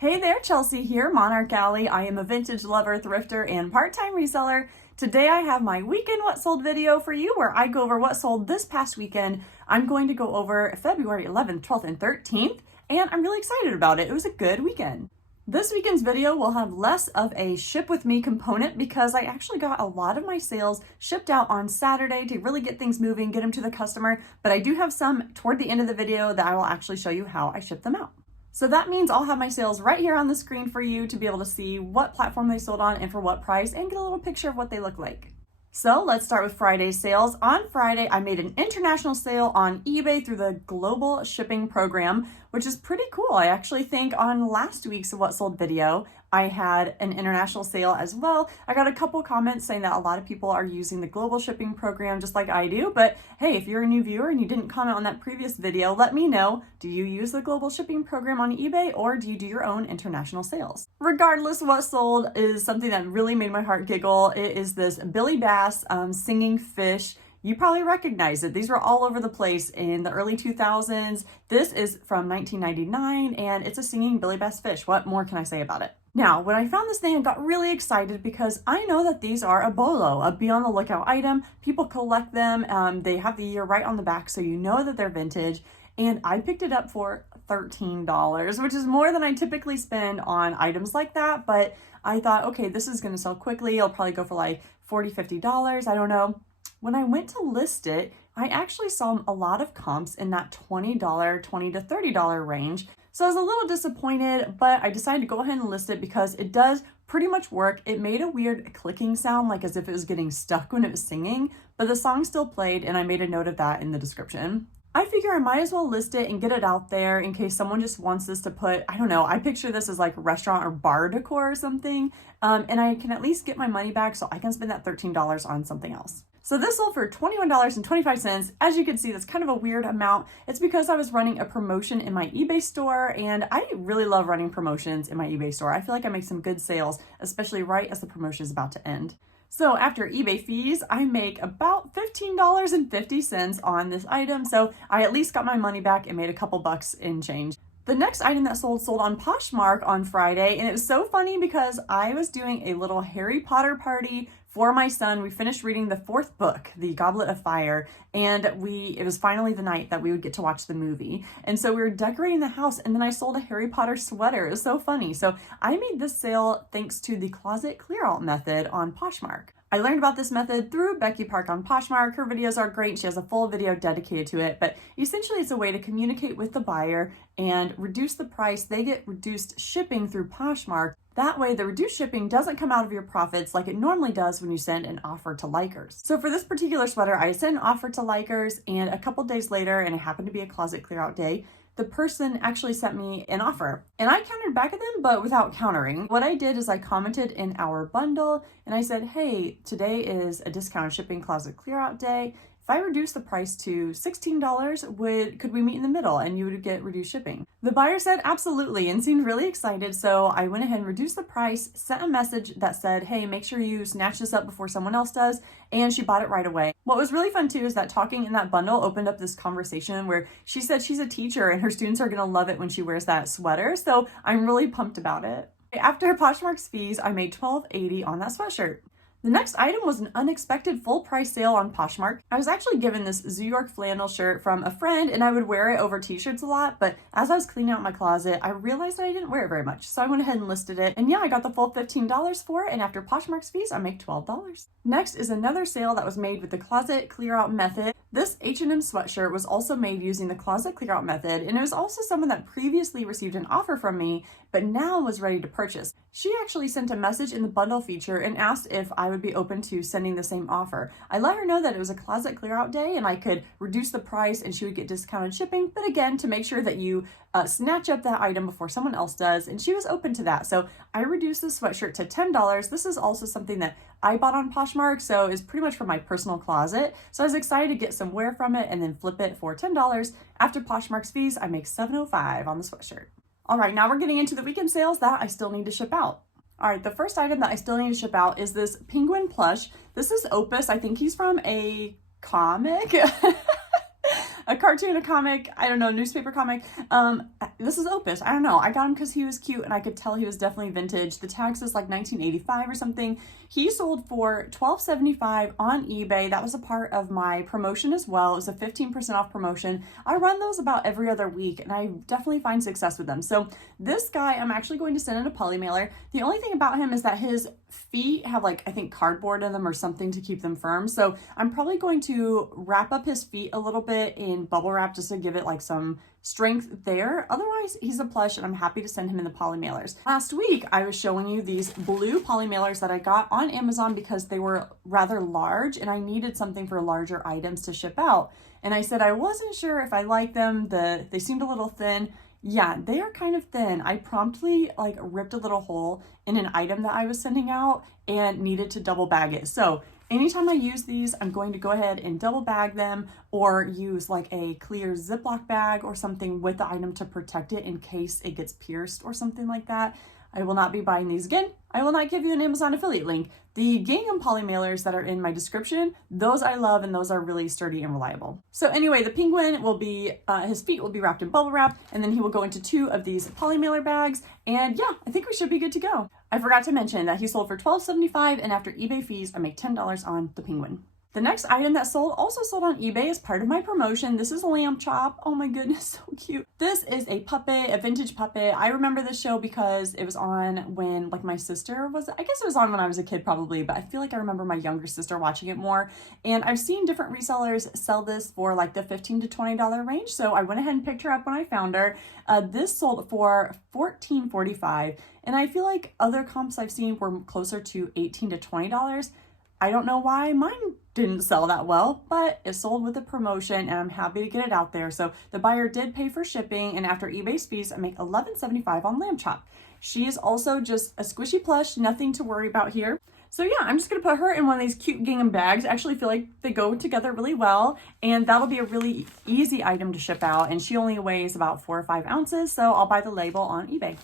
Hey there, Chelsea here, MonarchAlley. I am a vintage lover, thrifter, and part-time reseller. Today I have my weekend what sold video for you where I go over what sold this past weekend. I'm going to go over February 11th, 12th, and 13th, and I'm really excited about it. It was a good weekend. This weekend's video will have less of a ship with me component because I actually got a lot of my sales shipped out on Saturday to really get things moving, get them to the customer, but I do have some toward the end of the video that I will actually show you how I ship them out. So that means I'll have my sales right here on the screen for you to be able to see what platform they sold on and for what price and get a little picture of what they look like. So let's start with Friday's sales. On Friday, I made an international sale on eBay through the global shipping program, which is pretty cool. I actually think on last week's What Sold video, I had an international sale as well. I got a couple comments saying that a lot of people are using the global shipping program just like I do, but hey, if you're a new viewer and you didn't comment on that previous video, let me know. Do you use the global shipping program on eBay or do you do your own international sales? Regardless, what sold is something that really made my heart giggle. It is this Billy Bass singing fish. You probably recognize it. These were all over the place in the early 2000s. This is from 1999 and it's a singing Billy Bass fish. What more can I say about it? Now, when I found this thing, I got really excited because I know that these are a BOLO, a be on the lookout item. People collect them. They have the year right on the back, so you know that they're vintage. And I picked it up for $13, which is more than I typically spend on items like that. But I thought, okay, this is going to sell quickly. It'll probably go for like $40, $50. I don't know. When I went to list it, I actually saw a lot of comps in that $20 to $30 range. So I was a little disappointed, but I decided to go ahead and list it because it does pretty much work. It made a weird clicking sound, like as if it was getting stuck when it was singing, but the song still played and I made a note of that in the description. I figure I might as well list it and get it out there in case someone just wants this to put, I don't know, I picture this as like restaurant or bar decor or something, and I can at least get my money back so I can spend that $13 on something else. So this sold for $21.25. As you can see, that's kind of a weird amount. It's because I was running a promotion in my eBay store, and I really love running promotions in my eBay store. I feel like I make some good sales, especially right as the promotion is about to end. So after eBay fees, I make about $15.50 on this item. So I at least got my money back and made a couple bucks in change. The next item that sold on Poshmark on Friday, and it was so funny because I was doing a little Harry Potter party for my son. We finished reading the 4th book, The Goblet of Fire, and it was finally the night that we would get to watch the movie. And so we were decorating the house, and then I sold a Harry Potter sweater. It was so funny. So I made this sale thanks to the closet clear out method on Poshmark. I learned about this method through Becky Park on Poshmark. Her videos are great. She has a full video dedicated to it, but essentially it's a way to communicate with the buyer and reduce the price. They get reduced shipping through Poshmark. That way, the reduced shipping doesn't come out of your profits like it normally does when you send an offer to likers. So for this particular sweater, I sent an offer to likers, and a couple days later, and it happened to be a closet clear out day, the person actually sent me an offer. And I countered back at them, but without countering. What I did is I commented in our bundle, and I said, hey, today is a discounted shipping closet clear out day. If I reduce the price to $16, could we meet in the middle and you would get reduced shipping? The buyer said absolutely and seemed really excited. So I went ahead and reduced the price, sent a message that said, hey, make sure you snatch this up before someone else does. And she bought it right away. What was really fun too is that talking in that bundle opened up this conversation where she said she's a teacher and her students are going to love it when she wears that sweater. So I'm really pumped about it. After Poshmark's fees, I made $12.80 on that sweatshirt. The next item was an unexpected full price sale on Poshmark. I was actually given this Zoo York flannel shirt from a friend and I would wear it over t-shirts a lot, but as I was cleaning out my closet, I realized that I didn't wear it very much. So I went ahead and listed it, and yeah, I got the full $15 for it, and after Poshmark's fees, I make $12. Next is another sale that was made with the closet clear out method. This H&M sweatshirt was also made using the closet clear out method, and it was also someone that previously received an offer from me, but now was ready to purchase. She actually sent a message in the bundle feature and asked if I would be open to sending the same offer. I let her know that it was a closet clear out day and I could reduce the price and she would get discounted shipping, but again, to make sure that you snatch up that item before someone else does, and she was open to that. So I reduced the sweatshirt to $10. This is also something that I bought on Poshmark, so it's pretty much for my personal closet. So I was excited to get some wear from it and then flip it for $10. After Poshmark's fees, I make $7.05 on the sweatshirt. All right, now we're getting into the weekend sales that I still need to ship out. All right, the first item that I still need to ship out is this penguin plush. This is Opus. I think he's from a comic. a cartoon, a comic, I don't know, newspaper comic. This is Opus. I don't know. I got him because he was cute and I could tell he was definitely vintage. The tag says like 1985 or something. He sold for $12.75 on eBay. That was a part of my promotion as well. It was a 15% off promotion. I run those about every other week and I definitely find success with them. So this guy, I'm actually going to send in a poly mailer. The only thing about him is that his feet have like, I think cardboard in them or something to keep them firm. So I'm probably going to wrap up his feet a little bit in bubble wrap just to give it like some strength there. Otherwise, he's a plush and I'm happy to send him in the poly mailers. Last week, I was showing you these blue poly mailers that I got on Amazon because they were rather large and I needed something for larger items to ship out. And I said I wasn't sure if I liked them. They seemed a little thin. Yeah, they are kind of thin. I promptly like ripped a little hole in an item that I was sending out and needed to double bag it. So anytime I use these, I'm going to go ahead and double bag them or use like a clear Ziploc bag or something with the item to protect it in case it gets pierced or something like that. I will not be buying these again. I will not give you an Amazon affiliate link. The gingham poly mailers that are in my description, those I love and those are really sturdy and reliable. So anyway, the penguin will be, his feet will be wrapped in bubble wrap and then he will go into 2 of these poly mailer bags. And yeah, I think we should be good to go. I forgot to mention that he sold for $12.75 and after eBay fees, I make $10 on the penguin. The next item that also sold on eBay as part of my promotion. This is a lamb chop. Oh my goodness, so cute. This is a puppet, a vintage puppet. I remember this show because it was on when like my sister was, I guess it was on when I was a kid probably, but I feel like I remember my younger sister watching it more. And I've seen different resellers sell this for like the $15 to $20 range. So I went ahead and picked her up when I found her. This sold for $14.45. And I feel like other comps I've seen were closer to $18 to $20. I don't know why mine didn't sell that well, but it sold with a promotion and I'm happy to get it out there. So the buyer did pay for shipping and after eBay's fees, I make $11.75 on lamb chop. She is also just a squishy plush, nothing to worry about here. So yeah, I'm just gonna put her in one of these cute gingham bags. I actually feel like they go together really well and that'll be a really easy item to ship out and she only weighs about 4 or 5 ounces. So I'll buy the label on eBay.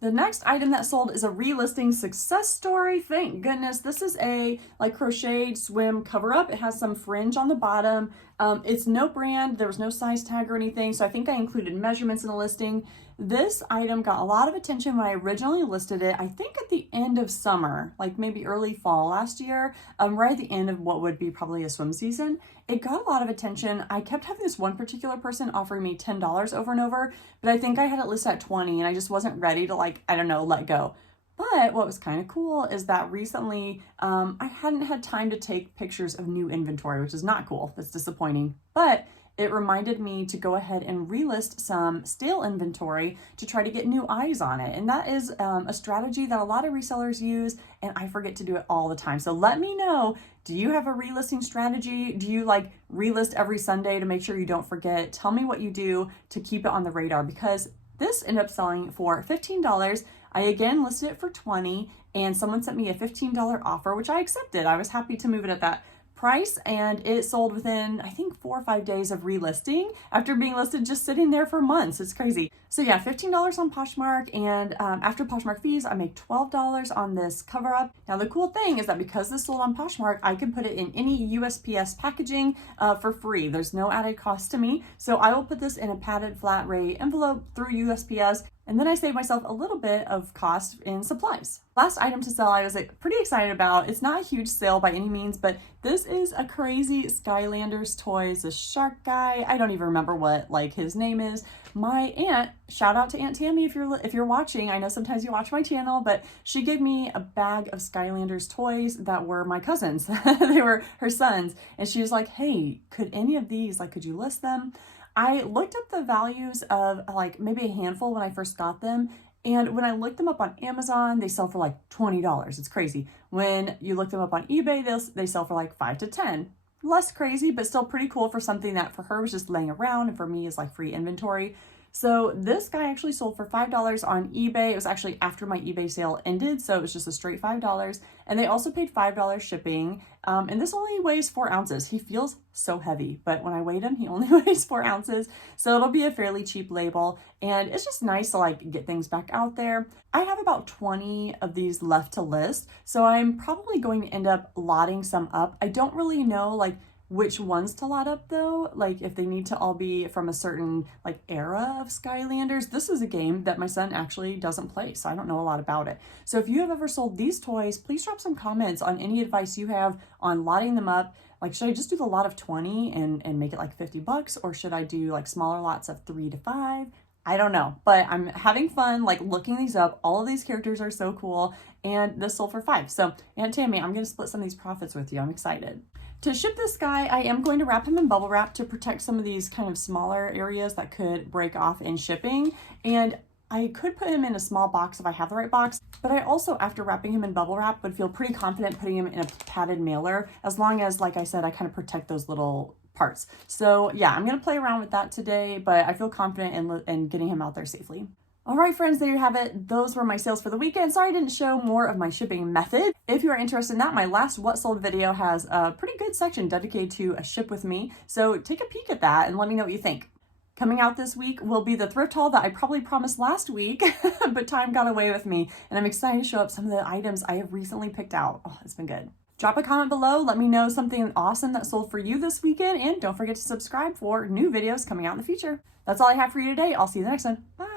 The next item that sold is a relisting success story. Thank goodness. This is a like crocheted swim cover up. It has some fringe on the bottom. It's no brand. There was no size tag or anything. So I think I included measurements in the listing. This item got a lot of attention when I originally listed it. I think at the end of summer, like maybe early fall last year, right at the end of what would be probably a swim season. It got a lot of attention. I kept having this one particular person offering me $10 over and over, but I think I had it listed at 20 and I just wasn't ready to like, I don't know, let go. But what was kind of cool is that recently I hadn't had time to take pictures of new inventory, which is not cool. That's disappointing. But it reminded me to go ahead and relist some stale inventory to try to get new eyes on it. And that is a strategy that a lot of resellers use and I forget to do it all the time. So let me know, do you have a relisting strategy? Do you like relist every Sunday to make sure you don't forget? Tell me what you do to keep it on the radar because this ended up selling for $15. I again listed it for $20 and someone sent me a $15 offer, which I accepted. I was happy to move it at that price and it sold within I think 4 or 5 days of relisting after being listed just sitting there for months. It's crazy. So yeah, $15 on Poshmark and after Poshmark fees I make $12 on this cover up. Now the cool thing is that because this sold on Poshmark, I can put it in any USPS packaging for free. There's no added cost to me. So I will put this in a padded flat rate envelope through USPS. And then I saved myself a little bit of cost in supplies. Last item to sell I was pretty excited about. It's not a huge sale by any means, but this is a crazy Skylanders toys, a shark guy. I don't even remember what like his name is. My aunt, shout out to Aunt Tammy if you're watching. I know sometimes you watch my channel, but she gave me a bag of Skylanders toys that were my cousins. They were her sons. And she was like, hey, could any of these, like, could you list them? I looked up the values of like maybe a handful when I first got them. And when I looked them up on Amazon, they sell for like $20. It's crazy. When you look them up on eBay, they sell for like $5 to $10. Less crazy, but still pretty cool for something that for her was just laying around and for me is like free inventory. So this guy actually sold for $5 on eBay. It was actually after my eBay sale ended, so it was just a straight $5. And they also paid $5 shipping. And this only weighs 4 ounces. He feels so heavy, but when I weighed him, he only weighs 4 ounces. So it'll be a fairly cheap label. And it's just nice to like get things back out there. I have about 20 of these left to list. So I'm probably going to end up lotting some up. I don't really know like which ones to lot up though, like if they need to all be from a certain like era of Skylanders. This is a game that my son actually doesn't play, so I don't know a lot about it. So if you have ever sold these toys, please drop some comments on any advice you have on lotting them up. Like, should I just do the lot of 20 and make it like 50 bucks, or should I do like smaller lots of 3 to 5? I don't know, but I'm having fun like looking these up. All of these characters are so cool, and this sold for 5. So Aunt Tammy, I'm gonna split some of these profits with you. I'm excited. To ship this guy, I am going to wrap him in bubble wrap to protect some of these kind of smaller areas that could break off in shipping. And I could put him in a small box if I have the right box, but I also, after wrapping him in bubble wrap, would feel pretty confident putting him in a padded mailer, as long as, like I said, I kind of protect those little parts. So yeah, I'm gonna play around with that today, but I feel confident in getting him out there safely. All right, friends, there you have it. Those were my sales for the weekend. Sorry I didn't show more of my shipping method. If you are interested in that, my last What Sold video has a pretty good section dedicated to a ship with me. So take a peek at that and let me know what you think. Coming out this week will be the thrift haul that I probably promised last week, but time got away with me, and I'm excited to show up some of the items I have recently picked out. Oh, it's been good. Drop a comment below. Let me know something awesome that sold for you this weekend, and don't forget to subscribe for new videos coming out in the future. That's all I have for you today. I'll see you in the next one. Bye.